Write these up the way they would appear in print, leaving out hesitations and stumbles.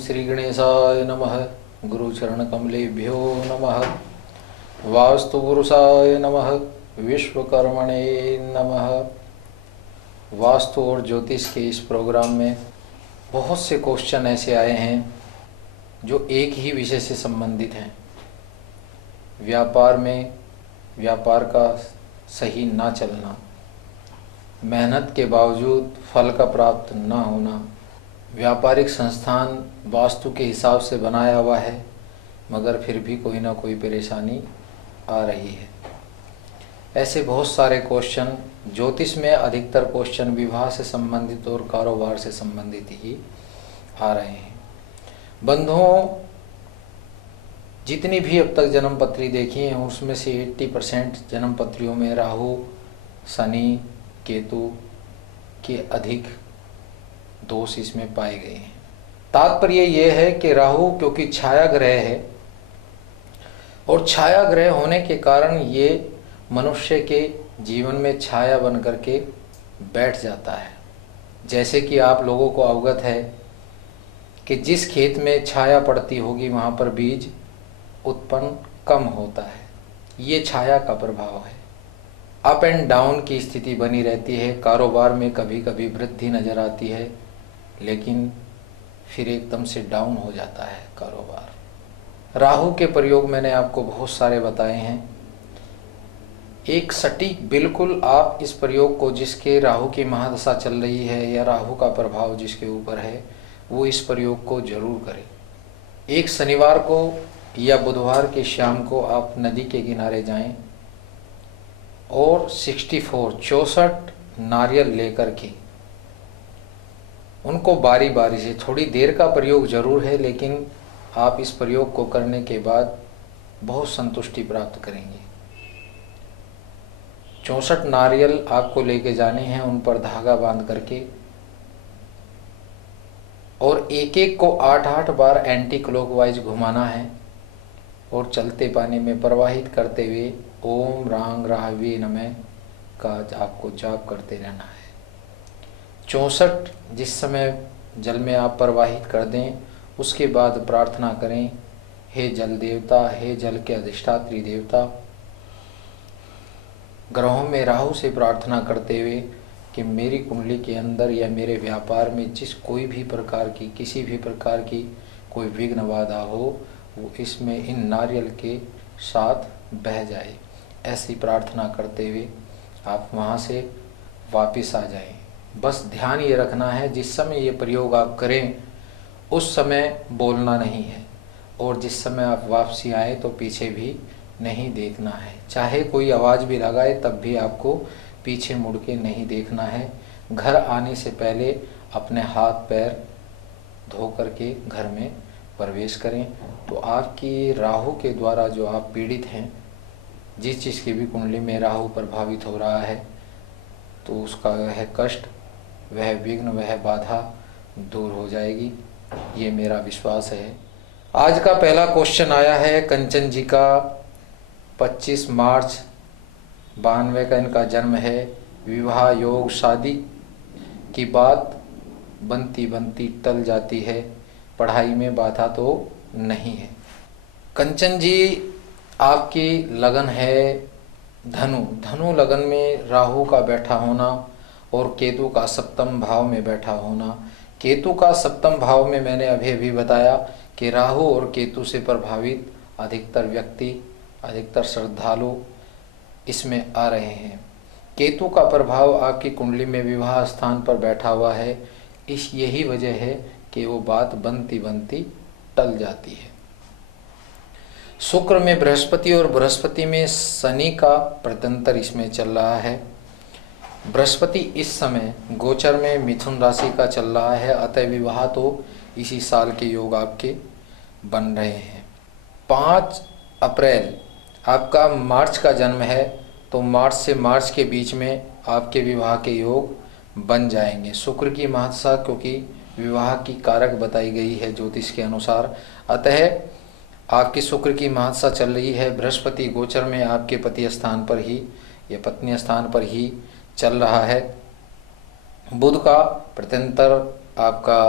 श्री गणेशाय नमः। गुरुचरण कमलेभ्यो नमः। वास्तु पुरुषाय नमः। विश्वकर्मणे नमः। वास्तु और ज्योतिष के इस प्रोग्राम में बहुत से क्वेश्चन ऐसे आए हैं जो एक ही विषय से संबंधित हैं। व्यापार में व्यापार का सही ना चलना, मेहनत के बावजूद फल का प्राप्त ना होना, व्यापारिक संस्थान वास्तु के हिसाब से बनाया हुआ है मगर फिर भी कोई ना कोई परेशानी आ रही है। ऐसे बहुत सारे क्वेश्चन, ज्योतिष में अधिकतर क्वेश्चन विवाह से संबंधित और कारोबार से संबंधित ही आ रहे हैं। बंधुओं, जितनी भी अब तक जन्म पत्री देखी हैं उसमें से 80% जन्म पत्रियों में राहु, शनि, केतु के अधिक दोष इसमें पाए गए हैं। तात्पर्य यह है कि राहु क्योंकि छाया ग्रह है और छाया ग्रह होने के कारण ये मनुष्य के जीवन में छाया बन करके बैठ जाता है। जैसे कि आप लोगों को अवगत है कि जिस खेत में छाया पड़ती होगी वहाँ पर बीज उत्पन्न कम होता है। ये छाया का प्रभाव है। अप एंड डाउन की स्थिति बनी रहती है। कारोबार में कभी कभी वृद्धि नज़र आती है लेकिन फिर एकदम से डाउन हो जाता है कारोबार। राहु के प्रयोग मैंने आपको बहुत सारे बताए हैं। एक सटीक बिल्कुल आप इस प्रयोग को, जिसके राहु की महादशा चल रही है या राहु का प्रभाव जिसके ऊपर है, वो इस प्रयोग को जरूर करें। एक शनिवार को या बुधवार के शाम को आप नदी के किनारे जाएं और 64 नारियल लेकर के उनको बारी बारी से, थोड़ी देर का प्रयोग जरूर है लेकिन आप इस प्रयोग को करने के बाद बहुत संतुष्टि प्राप्त करेंगे। 64 नारियल आपको लेके जाने हैं, उन पर धागा बांध करके और एक एक को 8-8 बार एंटी क्लॉकवाइज घुमाना है और चलते पानी में प्रवाहित करते हुए ओम रांग राहवे नमः का आपको जाप करते रहना है। 64 जिस समय जल में आप प्रवाहित कर दें उसके बाद प्रार्थना करें, हे जल देवता, हे जल के अधिष्ठात्री देवता, ग्रहों में राहु से प्रार्थना करते हुए कि मेरी कुंडली के अंदर या मेरे व्यापार में जिस कोई भी प्रकार की, किसी भी प्रकार की कोई विघ्न बाधा हो वो इसमें इन नारियल के साथ बह जाए। ऐसी प्रार्थना करते हुए आप वहाँ से वापस आ जाएं। बस ध्यान ये रखना है जिस समय ये प्रयोग आप करें उस समय बोलना नहीं है और जिस समय आप वापसी आए तो पीछे भी नहीं देखना है। चाहे कोई आवाज़ भी लगाए तब भी आपको पीछे मुड़ के नहीं देखना है। घर आने से पहले अपने हाथ पैर धो करके घर में प्रवेश करें तो आपकी राहु के द्वारा जो आप पीड़ित हैं, जिस चीज़ की भी कुंडली में राहु प्रभावित हो रहा है तो उसका वह कष्ट, वह विघ्न, वह बाधा दूर हो जाएगी। ये मेरा विश्वास है। आज का पहला क्वेश्चन आया है कंचन जी का। 25 मार्च 92 का इनका जन्म है। विवाह योग, शादी की बात बनती बनती टल जाती है, पढ़ाई में बाधा तो नहीं है। कंचन जी, आपकी लगन है धनु। धनु लगन में राहु का बैठा होना और केतु का सप्तम भाव में बैठा होना। केतु का सप्तम भाव में मैंने अभी बताया कि राहु और केतु से प्रभावित अधिकतर व्यक्ति, अधिकतर श्रद्धालु इसमें आ रहे हैं। केतु का प्रभाव आपकी कुंडली में विवाह स्थान पर बैठा हुआ है। यही वजह है कि वो बात बनती बनती टल जाती है। शुक्र में बृहस्पति और बृहस्पति में शनि का प्रत्यंतर इसमें चल रहा है। बृहस्पति इस समय गोचर में मिथुन राशि का चल रहा है, अतः विवाह तो इसी साल के योग आपके बन रहे हैं। 5 अप्रैल आपका मार्च का जन्म है तो मार्च से मार्च के बीच में आपके विवाह के योग बन जाएंगे। शुक्र की महादशा क्योंकि विवाह की कारक बताई गई है ज्योतिष के अनुसार, अतः आपकी शुक्र की महादशा चल रही है। बृहस्पति गोचर में आपके पति स्थान पर ही या पत्नी स्थान पर ही चल रहा है। बुध का प्रत्यंतर आपका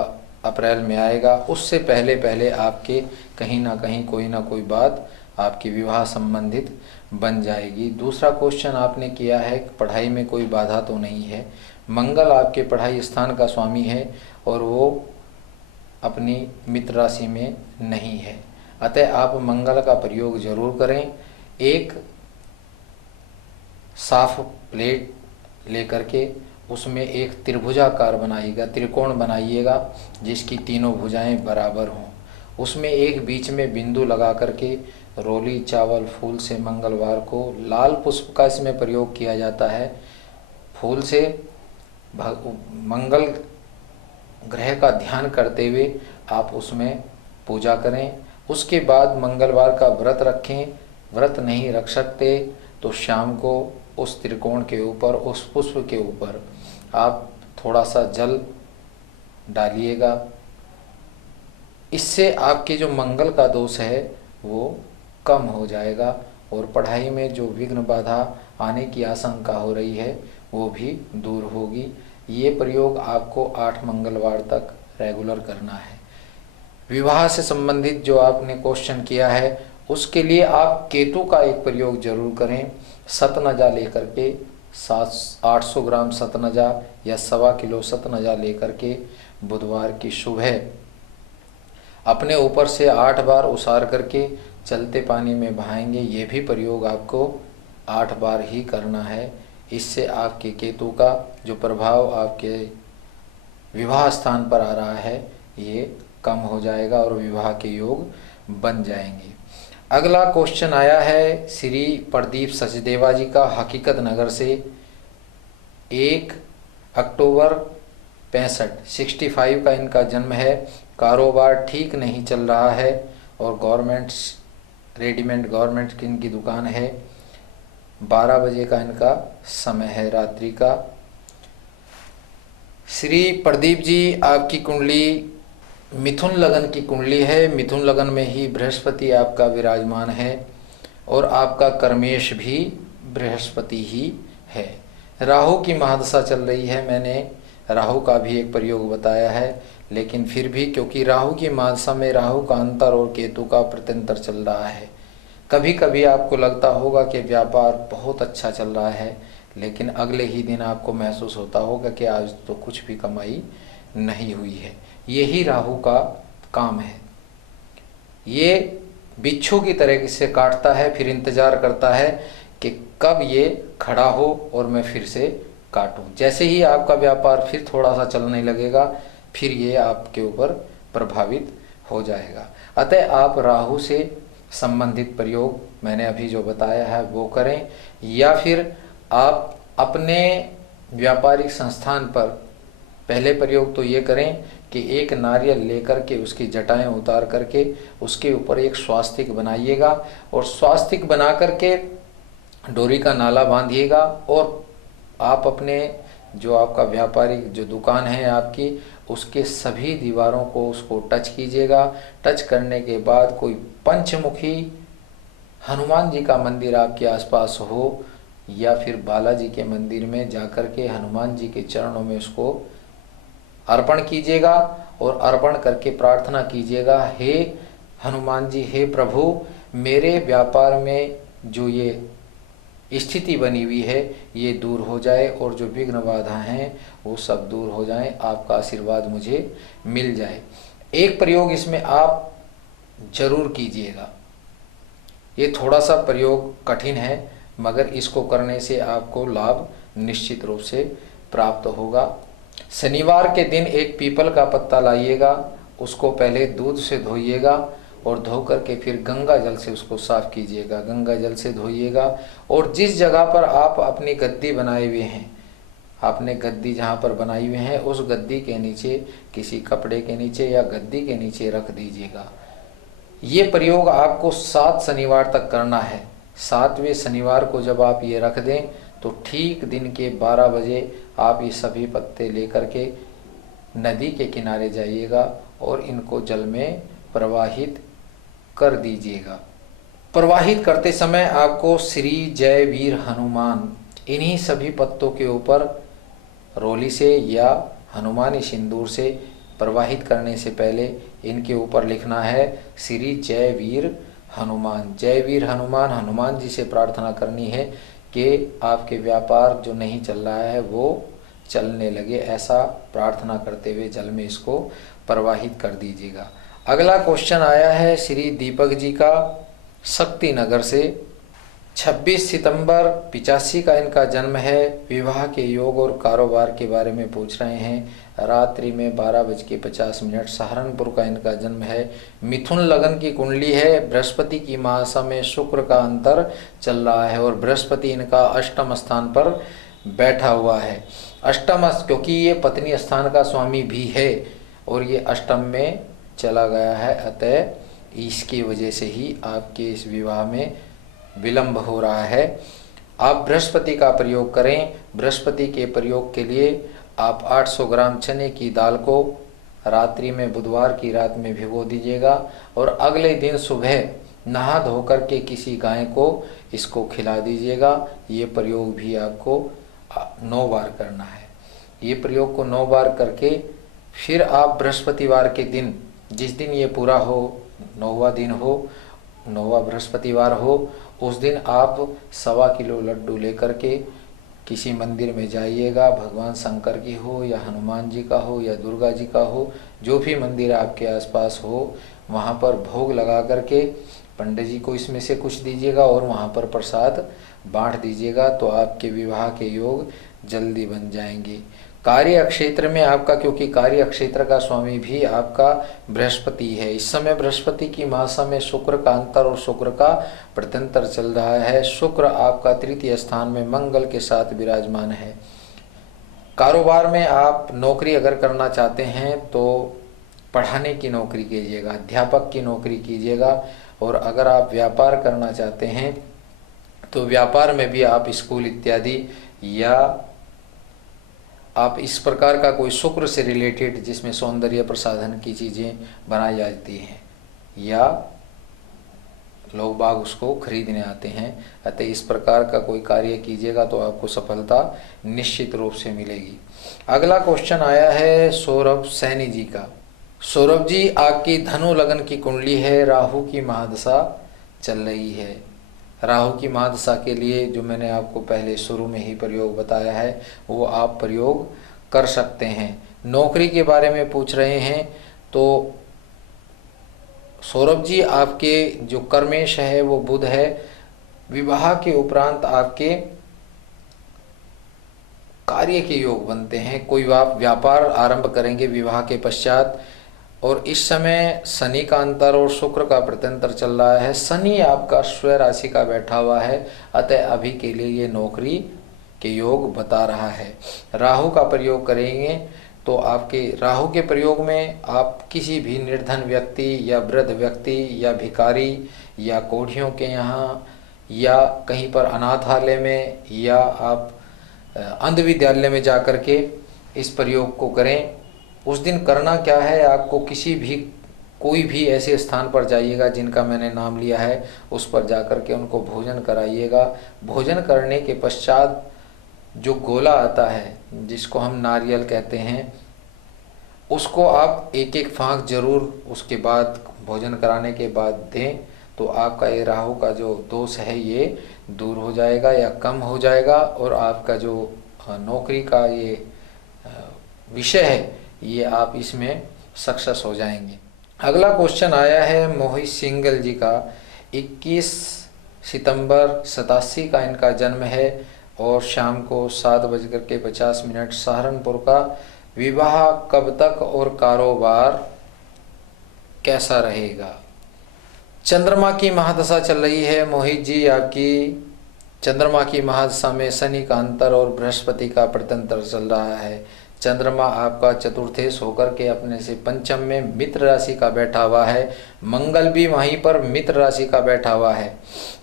अप्रैल में आएगा, उससे पहले पहले आपके कहीं ना कहीं कोई ना कोई बात आपकी विवाह संबंधित बन जाएगी। दूसरा क्वेश्चन आपने किया है पढ़ाई में कोई बाधा तो नहीं है। मंगल आपके पढ़ाई स्थान का स्वामी है और वो अपनी मित्र राशि में नहीं है, अतः आप मंगल का प्रयोग जरूर करें। एक साफ प्लेट लेकर के उसमें एक त्रिभुजाकार बनाइएगा, त्रिकोण बनाइएगा जिसकी तीनों भुजाएं बराबर हों। उसमें एक बीच में बिंदु लगा करके रोली चावल फूल से मंगलवार को लाल पुष्प का इसमें प्रयोग किया जाता है। फूल से मंगल ग्रह का ध्यान करते हुए आप उसमें पूजा करें। उसके बाद मंगलवार का व्रत रखें। व्रत नहीं रख सकते तो शाम को उस त्रिकोण के ऊपर, उस पुष्प के ऊपर आप थोड़ा सा जल डालिएगा। इससे आपके जो मंगल का दोष है वो कम हो जाएगा और पढ़ाई में जो विघ्न बाधा आने की आशंका हो रही है वो भी दूर होगी। ये प्रयोग आपको 8 मंगलवार तक रेगुलर करना है। विवाह से संबंधित जो आपने क्वेश्चन किया है उसके लिए आप केतु का एक प्रयोग जरूर करें। सतनजा लेकर के 800 ग्राम सतनजा या 1.25 किलो सतनजा लेकर के बुधवार की सुबह अपने ऊपर से 8 बार उसार करके चलते पानी में बहाएंगे। ये भी प्रयोग आपको 8 बार ही करना है। इससे आपके केतु का जो प्रभाव आपके विवाह स्थान पर आ रहा है ये कम हो जाएगा और विवाह के योग बन जाएंगे। अगला क्वेश्चन आया है श्री प्रदीप सचदेवा जी का, हकीकत नगर से। 1 अक्टूबर 65 का इनका जन्म है। कारोबार ठीक नहीं चल रहा है और रेडीमेड गारमेंट की इनकी दुकान है। 12 बजे का इनका समय है रात्रि का। श्री प्रदीप जी आपकी कुंडली मिथुन लगन की कुंडली है। मिथुन लगन में ही बृहस्पति आपका विराजमान है और आपका कर्मेश भी बृहस्पति ही है। राहु की महादशा चल रही है। मैंने राहु का भी एक प्रयोग बताया है, लेकिन फिर भी क्योंकि राहु की महादशा में राहु का अंतर और केतु का प्रत्यंतर चल रहा है, कभी कभी आपको लगता होगा कि व्यापार बहुत अच्छा चल रहा है, लेकिन अगले ही दिन आपको महसूस होता होगा कि आज तो कुछ भी कमाई नहीं हुई है। यही राहु का काम है। ये बिच्छू की तरह से काटता है, फिर इंतजार करता है कि कब ये खड़ा हो और मैं फिर से काटूं। जैसे ही आपका व्यापार फिर थोड़ा सा चलने लगेगा, फिर ये आपके ऊपर प्रभावित हो जाएगा। अतः आप राहु से संबंधित प्रयोग मैंने अभी जो बताया है वो करें, या फिर आप अपने व्यापारिक संस्थान पर पहले प्रयोग तो ये करें कि एक नारियल लेकर के उसकी जटाएं उतार करके उसके ऊपर एक स्वास्तिक बनाइएगा और स्वास्तिक बना करके डोरी का नाला बांधिएगा और आप अपने जो आपका व्यापारिक जो दुकान है आपकी, उसके सभी दीवारों को उसको टच कीजिएगा। टच करने के बाद कोई पंचमुखी हनुमान जी का मंदिर आपके आसपास हो या फिर बालाजी के मंदिर में जाकर के हनुमान जी के चरणों में उसको अर्पण कीजिएगा और अर्पण करके प्रार्थना कीजिएगा, हे हनुमान जी, हे प्रभु, मेरे व्यापार में जो ये स्थिति बनी हुई है ये दूर हो जाए और जो विघ्न बाधा हैं वो सब दूर हो जाएं, आपका आशीर्वाद मुझे मिल जाए। एक प्रयोग इसमें आप जरूर कीजिएगा। ये थोड़ा सा प्रयोग कठिन है मगर इसको करने से आपको लाभ निश्चित रूप से प्राप्त होगा। शनिवार के दिन एक पीपल का पत्ता लाइएगा, उसको पहले दूध से धोइएगा और धो करके फिर गंगा जल से उसको साफ कीजिएगा। गंगा जल से धोइएगा और जिस जगह पर आप अपनी गद्दी बनाए हुए हैं, आपने गद्दी जहाँ पर बनाई हुई है उस गद्दी के नीचे किसी कपड़े के नीचे या गद्दी के नीचे रख दीजिएगा। ये प्रयोग आपको 7 शनिवार तक करना है। 7वें शनिवार को जब आप ये रख दें तो ठीक दिन के 12 बजे आप ये सभी पत्ते लेकर के नदी के किनारे जाइएगा और इनको जल में प्रवाहित कर दीजिएगा। प्रवाहित करते समय आपको श्री जय वीर हनुमान इन्हीं सभी पत्तों के ऊपर रोली से या हनुमानी सिंदूर से प्रवाहित करने से पहले इनके ऊपर लिखना है श्री जय वीर हनुमान। जय वीर हनुमान, हनुमान जी से प्रार्थना करनी है कि आपके व्यापार जो नहीं चल रहा है वो चलने लगे, ऐसा प्रार्थना करते हुए जल में इसको प्रवाहित कर दीजिएगा। अगला क्वेश्चन आया है श्री दीपक जी का शक्ति नगर से। 26 सितंबर 85 का इनका जन्म है। विवाह के योग और कारोबार के बारे में पूछ रहे हैं। रात्रि में 12:50 सहारनपुर का इनका जन्म है। मिथुन लगन की कुंडली है। बृहस्पति की महादशा में शुक्र का अंतर चल रहा है और बृहस्पति इनका अष्टम स्थान पर बैठा हुआ है। अष्टम क्योंकि ये पत्नी स्थान का स्वामी भी है और ये अष्टम में चला गया है, अतः इसकी वजह से ही आपके इस विवाह में विलंब हो रहा है। आप बृहस्पति का प्रयोग करें। बृहस्पति के प्रयोग के लिए आप 800 ग्राम चने की दाल को रात्रि में बुधवार की रात में भिगो दीजिएगा और अगले दिन सुबह नहा धोकर के किसी गाय को इसको खिला दीजिएगा। ये प्रयोग भी आपको 9 बार करना है। ये प्रयोग को 9 बार करके फिर आप बृहस्पतिवार के दिन, जिस दिन ये पूरा हो, 9वां दिन हो, 9वां बृहस्पतिवार हो, उस दिन आप 1.25 किलो लड्डू लेकर के किसी मंदिर में जाइएगा। भगवान शंकर की हो या हनुमान जी का हो या दुर्गा जी का हो, जो भी मंदिर आपके आसपास हो, वहाँ पर भोग लगा करके पंडित जी को इसमें से कुछ दीजिएगा और वहाँ पर प्रसाद बांट दीजिएगा, तो आपके विवाह के योग जल्दी बन जाएंगे। कार्य क्षेत्र में आपका, क्योंकि कार्य क्षेत्र का स्वामी भी आपका बृहस्पति है, इस समय बृहस्पति की महादशा में शुक्र का अंतर और शुक्र का प्रत्यंतर चल रहा है। शुक्र आपका 3य स्थान में मंगल के साथ विराजमान है। कारोबार में आप नौकरी अगर करना चाहते हैं तो पढ़ाने की नौकरी कीजिएगा, अध्यापक की नौकरी कीजिएगा। और अगर आप व्यापार करना चाहते हैं तो व्यापार में भी आप स्कूल इत्यादि या आप इस प्रकार का कोई शुक्र से रिलेटेड जिसमें सौंदर्य प्रसाधन की चीज़ें बनाई जाती हैं या लोग बाग उसको खरीदने आते हैं, अतः इस प्रकार का कोई कार्य कीजिएगा तो आपको सफलता निश्चित रूप से मिलेगी। अगला क्वेश्चन आया है सौरभ सैनी जी का। सौरभ जी, आपकी धनु लगन की कुंडली है। राहु की महादशा चल रही है। राहु की महादशा के लिए जो मैंने आपको पहले शुरू में ही प्रयोग बताया है वो आप प्रयोग कर सकते हैं। नौकरी के बारे में पूछ रहे हैं तो सौरभ जी, आपके जो कर्मेश है वो बुध है। विवाह के उपरांत आपके कार्य के योग बनते हैं। कोई आप व्यापार आरंभ करेंगे विवाह के पश्चात, और इस समय शनि का अंतर और शुक्र का प्रत्यंतर चल रहा है। शनि आपका स्वयं राशि का बैठा हुआ है, अतः अभी के लिए ये नौकरी के योग बता रहा है। राहु का प्रयोग करेंगे तो आपके राहु के प्रयोग में आप किसी भी निर्धन व्यक्ति या वृद्ध व्यक्ति या भिखारी या कोढ़ियों के यहाँ या कहीं पर अनाथालय में या आप अंध विद्यालय में जा कर के इस प्रयोग को करें। उस दिन करना क्या है, आपको कोई भी ऐसे स्थान पर जाइएगा जिनका मैंने नाम लिया है, उस पर जाकर के उनको भोजन कराइएगा। भोजन करने के पश्चात जो गोला आता है जिसको हम नारियल कहते हैं, उसको आप एक एक फाँक जरूर उसके बाद भोजन कराने के बाद दें, तो आपका ये राहु का जो दोष है ये दूर हो जाएगा या कम हो जाएगा और आपका जो नौकरी का ये विषय है ये आप इसमें सक्सेस हो जाएंगे। अगला क्वेश्चन आया है मोहित सिंगल जी का। 21 सितंबर 87 का इनका जन्म है और शाम को 7:50 सहारनपुर का। विवाह कब तक और कारोबार कैसा रहेगा? चंद्रमा की महादशा चल रही है मोहित जी। आपकी चंद्रमा की महादशा में शनि का अंतर और बृहस्पति का प्रत्यंतर चल रहा है। चंद्रमा आपका चतुर्थेश होकर के अपने से पंचम में मित्र राशि का बैठा हुआ है। मंगल भी वहीं पर मित्र राशि का बैठा हुआ है,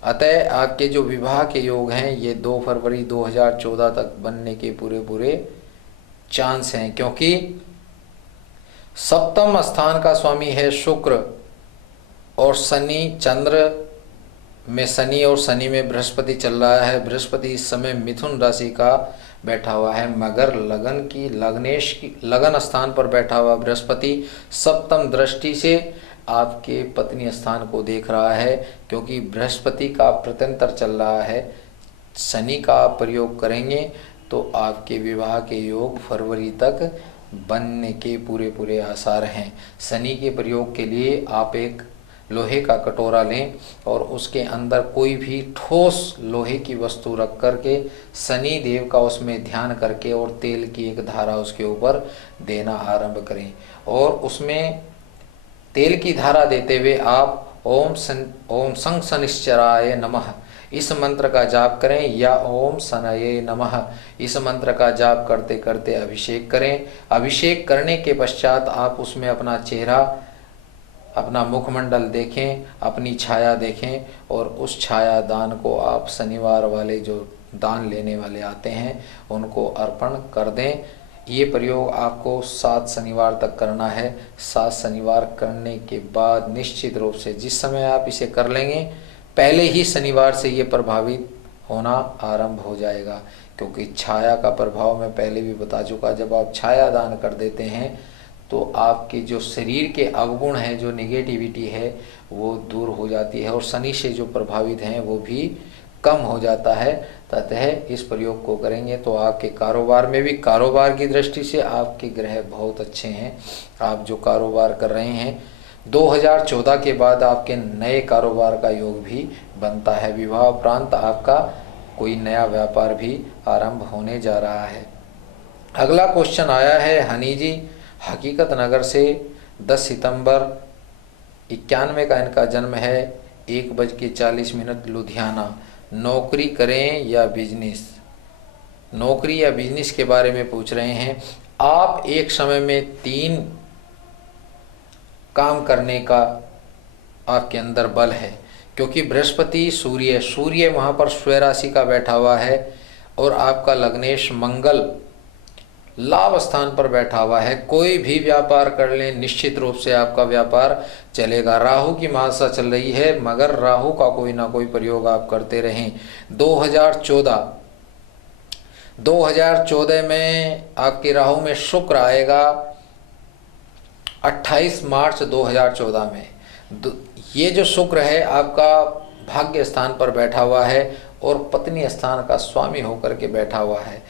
अतः आपके जो विवाह के योग हैं ये 2 फरवरी 2014 तक बनने के पूरे चांस हैं, क्योंकि सप्तम स्थान का स्वामी है शुक्र और शनि, चंद्र में शनि और शनि में बृहस्पति चल रहा है। बृहस्पति इस समय मिथुन राशि का बैठा हुआ है, मगर लगन की लग्नेश की लगन स्थान पर बैठा हुआ बृहस्पति सप्तम दृष्टि से आपके पत्नी स्थान को देख रहा है, क्योंकि बृहस्पति का प्रत्यंतर चल रहा है। शनि का आप प्रयोग करेंगे तो आपके विवाह के योग फरवरी तक बनने के पूरे पूरे आसार हैं। शनि के प्रयोग के लिए आप एक लोहे का कटोरा लें और उसके अंदर कोई भी ठोस लोहे की वस्तु रख करके शनि देव का उसमें ध्यान करके और तेल की एक धारा उसके ऊपर देना आरंभ करें, और उसमें तेल की धारा देते हुए आप ओम सं शनिश्चराय नमः इस मंत्र का जाप करें, या ओम शनये नमः इस मंत्र का जाप करते करते अभिषेक करें। अभिषेक करने के पश्चात आप उसमें अपना चेहरा, अपना मुखमंडल देखें, अपनी छाया देखें, और उस छाया दान को आप शनिवार वाले जो दान लेने वाले आते हैं उनको अर्पण कर दें। ये प्रयोग आपको 7 शनिवार तक करना है। 7 शनिवार करने के बाद निश्चित रूप से जिस समय आप इसे कर लेंगे पहले ही शनिवार से ये प्रभावित होना आरंभ हो जाएगा, क्योंकि छाया का प्रभाव मैं पहले भी बता चुका। जब आप छाया दान कर देते हैं तो आपके जो शरीर के अवगुण हैं, जो नेगेटिविटी है वो दूर हो जाती है, और शनि से जो प्रभावित हैं वो भी कम हो जाता है। ततः इस प्रयोग को करेंगे तो आपके कारोबार में भी, कारोबार की दृष्टि से आपके ग्रह बहुत अच्छे हैं। आप जो कारोबार कर रहे हैं 2014 के बाद आपके नए कारोबार का योग भी बनता है। विवाह उपरांत आपका कोई नया व्यापार भी आरंभ होने जा रहा है। अगला क्वेश्चन आया है हनी जी हकीकत नगर से, 10 सितंबर 91 का इनका जन्म है, 1:40 लुधियाना। नौकरी करें या बिजनेस, नौकरी या बिजनेस के बारे में पूछ रहे हैं। आप एक समय में 3 काम करने का आपके अंदर बल है, क्योंकि बृहस्पति सूर्य वहाँ पर स्वयं राशि का बैठा हुआ है, और आपका लग्नेश मंगल लाभ स्थान पर बैठा हुआ है। कोई भी व्यापार कर लें निश्चित रूप से आपका व्यापार चलेगा। राहु की महादशा चल रही है, मगर राहु का कोई ना कोई प्रयोग आप करते रहें। 2014 में आपके राहु में शुक्र आएगा 28 मार्च 2014 में। ये जो शुक्र है आपका भाग्य स्थान पर बैठा हुआ है और पत्नी स्थान का स्वामी होकर के बैठा हुआ है।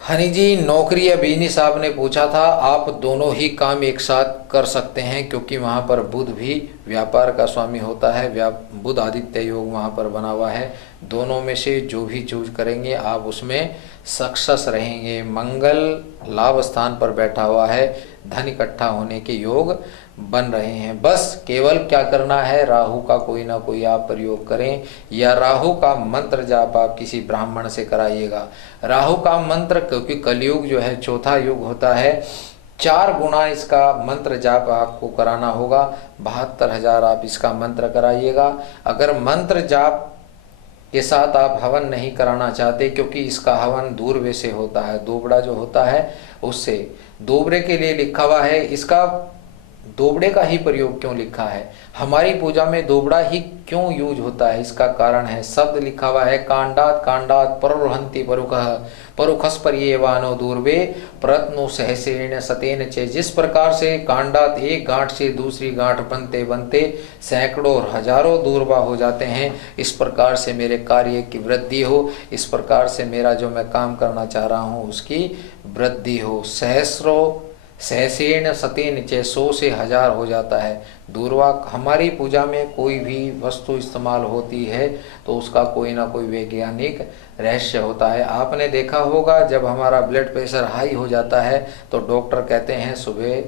हनी जी नौकरी या बिजनेस आपने पूछा था, आप दोनों ही काम एक साथ कर सकते हैं, क्योंकि वहाँ पर बुध भी व्यापार का स्वामी होता है। बुध आदित्य योग वहाँ पर बना हुआ है। दोनों में से जो भी चूज करेंगे आप उसमें सक्सेस रहेंगे। मंगल लाभ स्थान पर बैठा हुआ है, धन इकट्ठा होने के योग बन रहे हैं। बस केवल क्या करना है, राहु का कोई ना कोई आप प्रयोग करें, या राहु का मंत्र जाप आप किसी ब्राह्मण से कराइएगा। राहु का मंत्र, क्योंकि कलयुग जो है चौथा युग होता है, 4 गुना इसका मंत्र जाप आपको कराना होगा। 72,000 आप इसका मंत्र कराइएगा। अगर मंत्र जाप के साथ आप हवन नहीं कराना चाहते, क्योंकि इसका हवन दूरवे से होता है, दोबड़ा जो होता है उससे, दोबड़े के लिए लिखा हुआ है। इसका दोबड़े का ही प्रयोग क्यों लिखा है, हमारी पूजा में दोबड़ा ही क्यों यूज होता है, इसका कारण है। शब्द लिखा हुआ है कांडात कांडात परोहंति परुखः परुखस पर ये वानो दूरवे प्रत्नो सहसेन सतेन चे। जिस प्रकार से कांडात एक गांठ से दूसरी गांठ बनते बनते सैकड़ों और हजारों दूरबा हो जाते हैं, इस प्रकार से मेरे कार्य की वृद्धि हो, इस प्रकार से मेरा जो मैं काम करना चाह रहा हूँ उसकी वृद्धि हो। सहसेन सतेन चे, 100 से 1000 हो जाता है दूरवा। हमारी पूजा में कोई भी वस्तु इस्तेमाल होती है तो उसका कोई ना कोई वैज्ञानिक रहस्य होता है। आपने देखा होगा जब हमारा ब्लड प्रेशर हाई हो जाता है तो डॉक्टर कहते हैं सुबह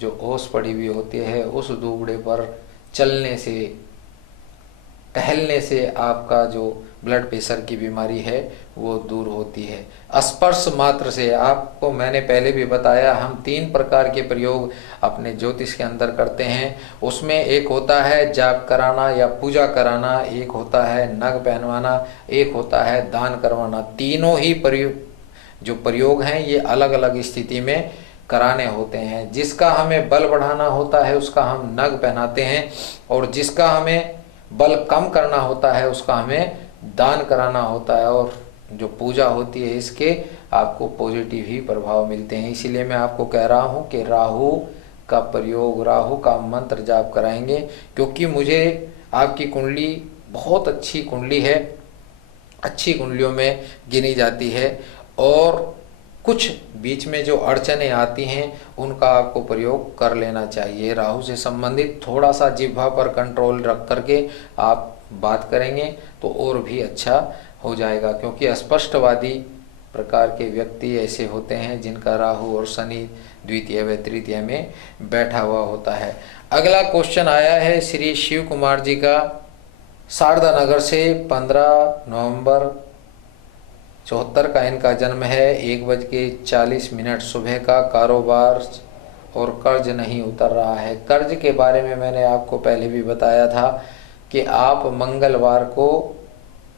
जो ओस पड़ी हुई होती है उस दूबड़े पर चलने से, टहलने से आपका जो ब्लड प्रेशर की बीमारी है वो दूर होती है। स्पर्श मात्र से, आपको मैंने पहले भी बताया, हम 3 प्रकार के प्रयोग अपने ज्योतिष के अंदर करते हैं। उसमें एक होता है जाप कराना या पूजा कराना, एक होता है नग पहनवाना, एक होता है दान करवाना। तीनों ही प्रयोग हैं ये अलग अलग स्थिति में कराने होते हैं। जिसका हमें बल बढ़ाना होता है उसका हम नग पहनाते हैं, और जिसका हमें बल कम करना होता है उसका हमें दान कराना होता है। और जो पूजा होती है इसके आपको पॉजिटिव ही प्रभाव मिलते हैं। इसीलिए मैं आपको कह रहा हूँ कि राहु का प्रयोग, राहु का मंत्र जाप कराएंगे, क्योंकि मुझे आपकी कुंडली बहुत अच्छी कुंडली है, अच्छी कुंडलियों में गिनी जाती है। और कुछ बीच में जो अड़चनें आती हैं उनका आपको प्रयोग कर लेना चाहिए। राहु से संबंधित थोड़ा सा जिह्वा पर कंट्रोल रख करके आप बात करेंगे तो और भी अच्छा हो जाएगा, क्योंकि स्पष्टवादी प्रकार के व्यक्ति ऐसे होते हैं जिनका राहु और शनि द्वितीय व तृतीय में बैठा हुआ होता है। अगला क्वेश्चन आया है श्री शिव कुमार जी का, शारदा नगर से 15 नवंबर 74 का इनका जन्म है। 1:40 सुबह का। कारोबार और कर्ज नहीं उतर रहा है। कर्ज के बारे में मैंने आपको पहले भी बताया था कि आप मंगलवार को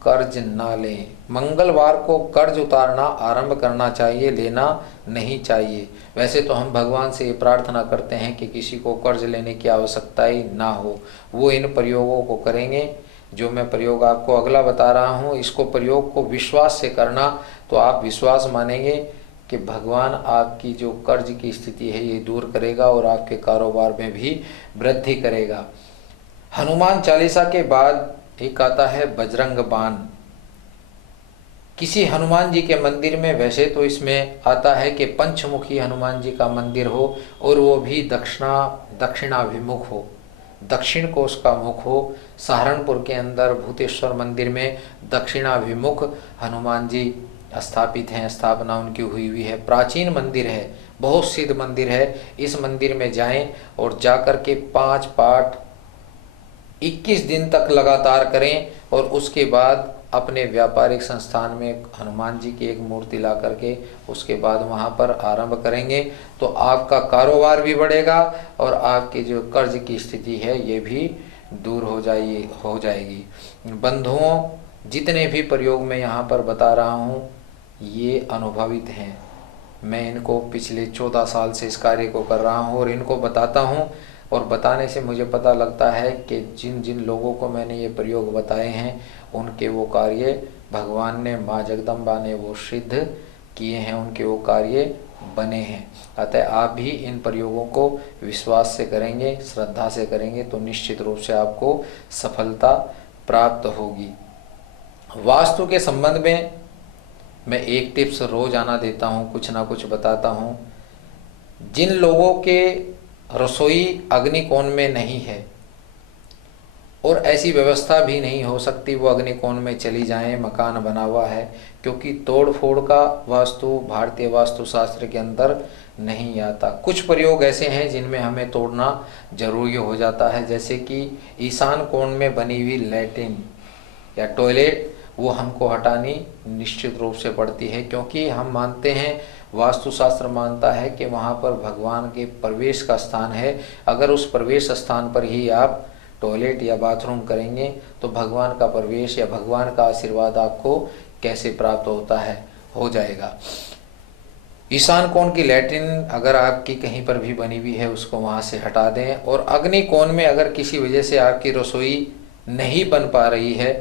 कर्ज ना लें। मंगलवार को कर्ज उतारना आरंभ करना चाहिए, लेना नहीं चाहिए। वैसे तो हम भगवान से ये प्रार्थना करते हैं कि किसी को कर्ज लेने की आवश्यकता ही ना हो। वो इन प्रयोगों को करेंगे जो मैं प्रयोग आपको अगला बता रहा हूँ। इसको प्रयोग को विश्वास से करना, तो आप विश्वास मानेंगे कि भगवान आपकी जो कर्ज की स्थिति है ये दूर करेगा और आपके कारोबार में भी वृद्धि करेगा। हनुमान चालीसा के बाद एक आता है बजरंग बाण। किसी हनुमान जी के मंदिर में, वैसे तो इसमें आता है कि पंचमुखी हनुमान जी का मंदिर हो और वो भी दक्षिणाभिमुख हो, दक्षिण को उसका मुख हो। सहारनपुर के अंदर भूतेश्वर मंदिर में दक्षिणाभिमुख हनुमान जी स्थापित हैं, स्थापना उनकी हुई है। प्राचीन मंदिर है, बहुत सिद्ध मंदिर है। इस मंदिर में जाएं और जाकर के 5 पाठ 21 दिन तक लगातार करें और उसके बाद अपने व्यापारिक संस्थान में हनुमान जी की एक मूर्ति ला करके उसके बाद वहाँ पर आरंभ करेंगे तो आपका कारोबार भी बढ़ेगा और आपकी जो कर्ज की स्थिति है ये भी दूर हो जाएगी। बंधुओं, जितने भी प्रयोग मैं यहाँ पर बता रहा हूँ ये अनुभवित हैं। मैं इनको पिछले 14 साल से इस कार्य को कर रहा हूँ और इनको बताता हूँ, और बताने से मुझे पता लगता है कि जिन जिन लोगों को मैंने ये प्रयोग बताए हैं उनके वो कार्य भगवान ने, माँ जगदम्बा ने वो सिद्ध किए हैं, उनके वो कार्य बने हैं। अतः आप भी इन प्रयोगों को विश्वास से करेंगे, श्रद्धा से करेंगे तो निश्चित रूप से आपको सफलता प्राप्त होगी। वास्तु के संबंध में मैं एक टिप्स रोजाना देता हूँ, कुछ ना कुछ बताता हूँ। जिन लोगों के रसोई अग्निकोण में नहीं है और ऐसी व्यवस्था भी नहीं हो सकती वो अग्निकोण में चली जाएं, मकान बना हुआ है, क्योंकि तोड़ फोड़ का वास्तु भारतीय वास्तुशास्त्र के अंदर नहीं आता। कुछ प्रयोग ऐसे हैं जिनमें हमें तोड़ना जरूरी हो जाता है, जैसे कि ईशान कोण में बनी हुई लैट्रिन या टॉयलेट, वो हमको हटानी निश्चित रूप से पड़ती है, क्योंकि हम मानते हैं, वास्तुशास्त्र मानता है कि वहाँ पर भगवान के प्रवेश का स्थान है। अगर उस प्रवेश स्थान पर ही आप टॉयलेट या बाथरूम करेंगे तो भगवान का प्रवेश या भगवान का आशीर्वाद आपको कैसे प्राप्त होता है, हो जाएगा। ईशान कोण की लैट्रिन अगर आपकी कहीं पर भी बनी हुई है उसको वहाँ से हटा दें। और अग्नि कोण में अगर किसी वजह से आपकी रसोई नहीं बन पा रही है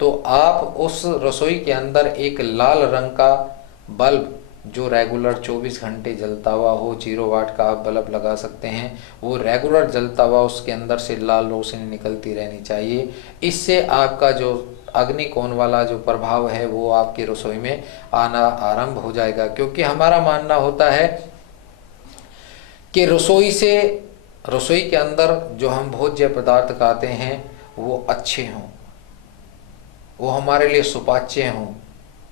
तो आप उस रसोई के अंदर एक लाल रंग का बल्ब जो रेगुलर 24 घंटे जलता हुआ हो, 0 वाट का आप बल्ब लगा सकते हैं, वो रेगुलर जलता हुआ उसके अंदर से लाल रोशनी निकलती रहनी चाहिए। इससे आपका जो अग्निकोण वाला जो प्रभाव है वो आपकी रसोई में आना आरंभ हो जाएगा। क्योंकि हमारा मानना होता है कि रसोई के अंदर जो हम भोज्य पदार्थ खाते हैं वो अच्छे हों, वो हमारे लिए सुपाच्य हों,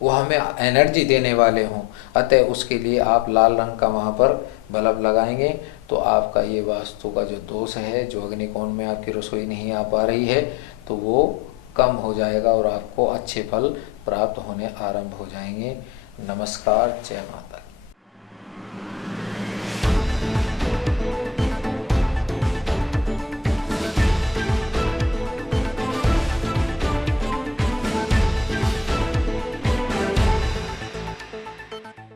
वो हमें एनर्जी देने वाले हों। अतः उसके लिए आप लाल रंग का वहाँ पर बल्ब लगाएंगे तो आपका ये वास्तु का जो दोष है, जो अग्निकोण में आपकी रसोई नहीं आ पा रही है, तो वो कम हो जाएगा और आपको अच्छे फल प्राप्त होने आरंभ हो जाएंगे। नमस्कार, जय माता।